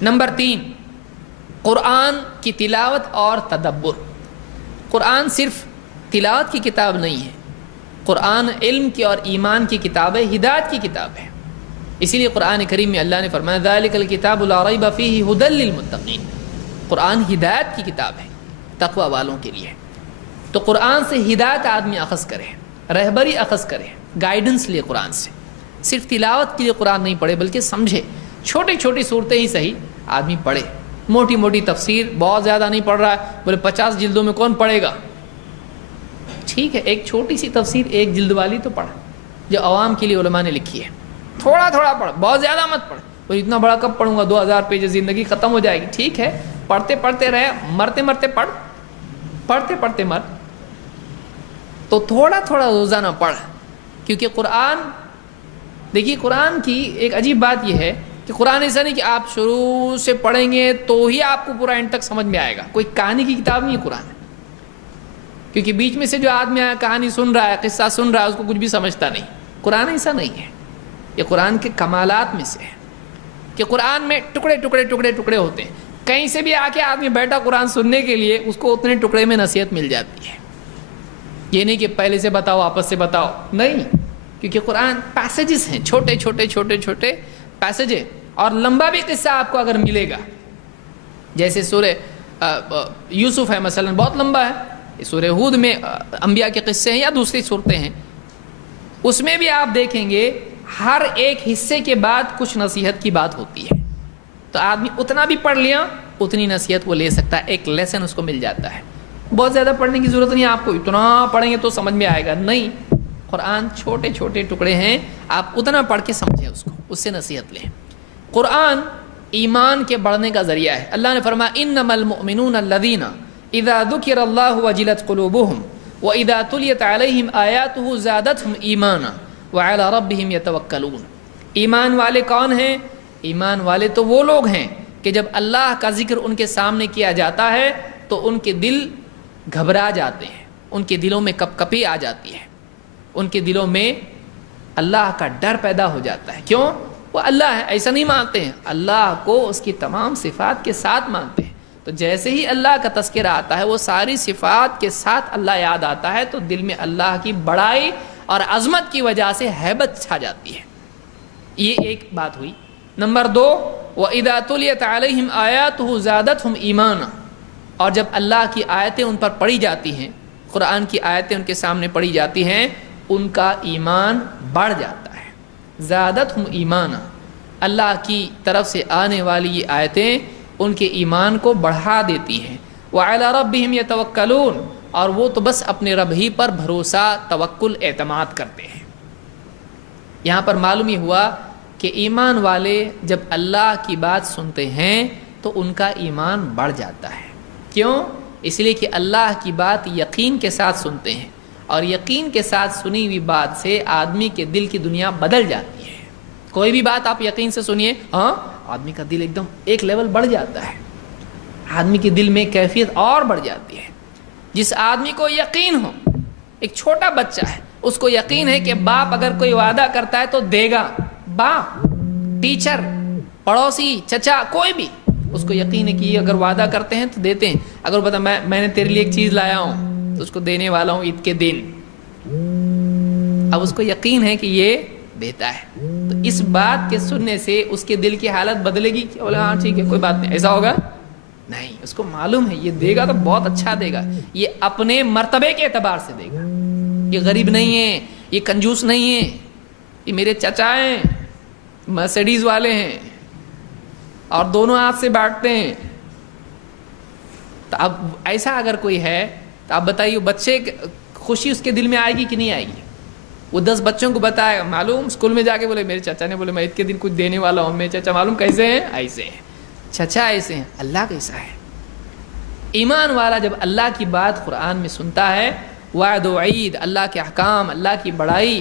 Number 3، قرآن کی تلاوت اور تدبر۔ قرآن صرف تلاوت کی کتاب نہیں ہے، قرآن علم کی اور ایمان کی کتاب ہے، ہدایت کی کتاب ہے۔ اسی لیے قرآن کریم میں اللہ نے فرمایا ذالک الکتاب لا ریب فیہ ھدی للمتقین، قرآن ہدایت کی کتاب ہے تقوی والوں کے لیے۔ تو قرآن سے ہدایت آدمی اخذ کرے، رہبری اخذ کرے، گائیڈنس لے قرآن سے۔ صرف تلاوت کے لیے قرآن نہیں پڑھے بلکہ سمجھے، چھوٹی چھوٹی صورتیں ہی صحیح آدمی پڑھے، موٹی موٹی تفسیر بہت زیادہ نہیں پڑھ رہا ہے، بولے 50 جلدوں میں کون پڑھے گا؟ ٹھیک ہے، ایک چھوٹی سی تفسیر 1 جلد والی تو پڑھ جو عوام کے لیے علماء نے لکھی ہے، تھوڑا تھوڑا پڑھ، بہت زیادہ مت پڑھ، وہ اتنا بڑا کب پڑھوں گا، 2000 پیج زندگی ختم ہو جائے گی۔ ٹھیک ہے، پڑھتے پڑھتے رہے، مرتے مرتے پڑھ، پڑھتے پڑھتے مر، تو تھوڑا تھوڑا روزانہ پڑھ۔ کیونکہ قرآن، دیکھیے قرآن کی ایک عجیب بات یہ ہے کہ قرآن ایسا نہیں کہ آپ شروع سے پڑھیں گے تو ہی آپ کو پورا اینڈ تک سمجھ میں آئے گا، کوئی کہانی کی کتاب نہیں ہے قرآن۔ کیونکہ بیچ میں سے جو آدمی آیا کہانی سن رہا ہے، قصہ سن رہا ہے، اس کو کچھ بھی سمجھتا نہیں۔ قرآن ایسا نہیں ہے، یہ قرآن کے کمالات میں سے ہے کہ قرآن میں ٹکڑے ٹکڑے ٹکڑے ٹکڑے ہوتے ہیں، کہیں سے بھی آ کے آدمی بیٹھا قرآن سننے کے لیے، اس کو اتنے ٹکڑے میں نصیحت مل جاتی ہے۔ یہ نہیں کہ پہلے سے بتاؤ آپس سے بتاؤ، نہیں، کیونکہ قرآن پیسیجز ہیں، چھوٹے چھوٹے چھوٹے چھوٹے پیسیج ہیں، اور لمبا بھی قصہ آپ کو اگر ملے گا، جیسے سورہ یوسف ہے مثلا، بہت لمبا ہے، سورہ ہود میں انبیاء کے قصے ہیں یا دوسری صورتیں ہیں، اس میں بھی آپ دیکھیں گے ہر ایک حصے کے بعد کچھ نصیحت کی بات ہوتی ہے۔ تو آدمی اتنا بھی پڑھ لیا اتنی نصیحت وہ لے سکتا ہے، ایک لیسن اس کو مل جاتا ہے۔ بہت زیادہ پڑھنے کی ضرورت نہیں ہے آپ کو، اتنا پڑھیں گے تو سمجھ میں آئے گا، نہیں، قرآن چھوٹے چھوٹے ٹکڑے ہیں، آپ اتنا پڑھ کے سمجھیں اس کو، اس سے نصیحت لیں۔ قرآن ایمان کے بڑھنے کا ذریعہ ہے۔ اللہ نے فرمایا انما المؤمنون الذین اذا ذکر اللہ وجلت قلوبهم واذا تلیت علیہم آیاتہ زادتہم ایمانا وعلی ربہم یتوکلون۔ ایمان والے کون ہیں؟ ایمان والے تو وہ لوگ ہیں کہ جب اللہ کا ذکر ان کے سامنے کیا جاتا ہے تو ان کے دل گھبرا جاتے ہیں، ان کے دلوں میں کپ کپی آ جاتی ہے، ان کے دلوں میں اللہ کا ڈر پیدا ہو جاتا ہے۔ کیوں؟ وہ اللہ ہے، ایسا نہیں مانتے ہیں، اللہ کو اس کی تمام صفات کے ساتھ مانتے ہیں۔ تو جیسے ہی اللہ کا تذکرہ آتا ہے، وہ ساری صفات کے ساتھ اللہ یاد آتا ہے، تو دل میں اللہ کی بڑائی اور عظمت کی وجہ سے ہیبت چھا جاتی ہے۔ یہ ایک بات ہوئی۔ نمبر 2، وَإِذَا تُلِيَتْ عَلَيْهِمْ آيَاتُهُ زَادَتْهُمْ إِيمَانًا، اور جب اللہ کی آیتیں ان پر پڑھی جاتی ہیں، قرآن کی آیتیں ان کے سامنے پڑھی جاتی ہیں، ان کا ایمان بڑھ جاتا ہے۔ زادتہم ایمانا، اللہ کی طرف سے آنے والی یہ آیتیں ان کے ایمان کو بڑھا دیتی ہیں۔ وَعَلَى رَبِّهِمْ يَتَوَكَّلُونَ، اور وہ تو بس اپنے رب ہی پر بھروسہ، توکل، اعتماد کرتے ہیں۔ یہاں پر معلوم یہ ہوا کہ ایمان والے جب اللہ کی بات سنتے ہیں تو ان کا ایمان بڑھ جاتا ہے۔ کیوں؟ اس لیے کہ اللہ کی بات یقین کے ساتھ سنتے ہیں، اور یقین کے ساتھ سنی ہوئی بات سے آدمی کے دل کی دنیا بدل جاتی ہے۔ کوئی بھی بات آپ یقین سے سنیے، ہاں، آدمی کا دل ایک دم ایک لیول بڑھ جاتا ہے، آدمی کے دل میں کیفیت اور بڑھ جاتی ہے۔ جس آدمی کو یقین ہو، ایک چھوٹا بچہ ہے، اس کو یقین ہے کہ باپ اگر کوئی وعدہ کرتا ہے تو دے گا، باپ، ٹیچر، پڑوسی، چچا، کوئی بھی، اس کو یقین ہے کہ یہ اگر وعدہ کرتے ہیں تو دیتے ہیں۔ اگر بتا میں نے تیرے لیے ایک چیز لایا ہوں تو اس کو دینے والا ہوں عید کے دن، اب اس کو یقین ہے کہ یہ دیتا ہے، تو اس بات کے سننے سے اس کے دل کی حالت بدلے گی کہ بولے ہاں ٹھیک ہے کوئی بات نہیں، ایسا ہوگا نہیں، اس کو معلوم ہے یہ دے گا تو بہت اچھا دے گا، یہ اپنے مرتبے کے اعتبار سے دے گا، یہ غریب نہیں ہے، یہ کنجوس نہیں ہے، یہ میرے چچا ہیں، مرسیڈیز والے ہیں، اور دونوں ہاتھ سے بانٹتے ہیں۔ تو اب ایسا اگر کوئی ہے تو آپ بتائیے بچے خوشی اس کے دل میں آئے گی کہ نہیں آئے گی؟ وہ 10 بچوں کو بتائے، معلوم اسکول میں جا کے بولے میرے چچا نے بولے میں عید کے دن کچھ دینے والا ہوں، میرے چچا معلوم کیسے ہیں، ایسے ہیں، چچا ایسے ہیں، اللہ کیسا ہے۔ ایمان والا جب اللہ کی بات قرآن میں سنتا ہے، وعد و وعید، اللہ کے احکام، اللہ کی بڑائی،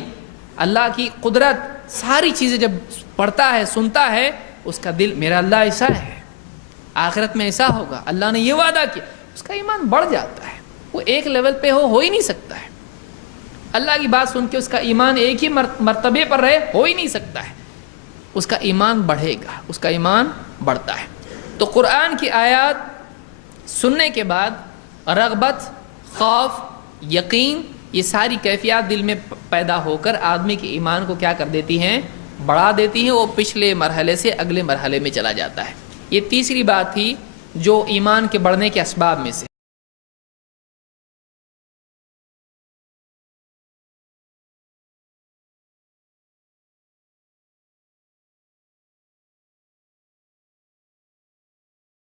اللہ کی قدرت، ساری چیزیں جب پڑھتا ہے، سنتا ہے، اس کا دل میرا اللہ ایسا ہے، آخرت میں ایسا ہوگا، اللہ نے یہ وعدہ کیا، اس کا ایمان بڑھ جاتا ہے۔ وہ ایک لیول پہ ہو ہی نہیں سکتا ہے، اللہ کی بات سن کے اس کا ایمان ایک ہی مرتبے پر رہے، ہو ہی نہیں سکتا ہے، اس کا ایمان بڑھے گا، اس کا ایمان بڑھتا ہے۔ تو قرآن کی آیات سننے کے بعد رغبت، خوف، یقین، یہ ساری کیفیات دل میں پیدا ہو کر آدمی کے ایمان کو کیا کر دیتی ہیں؟ بڑھا دیتی ہیں. وہ پچھلے مرحلے سے اگلے مرحلے میں چلا جاتا ہے. یہ تیسری بات تھی جو ایمان کے بڑھنے کے اسباب میں سے.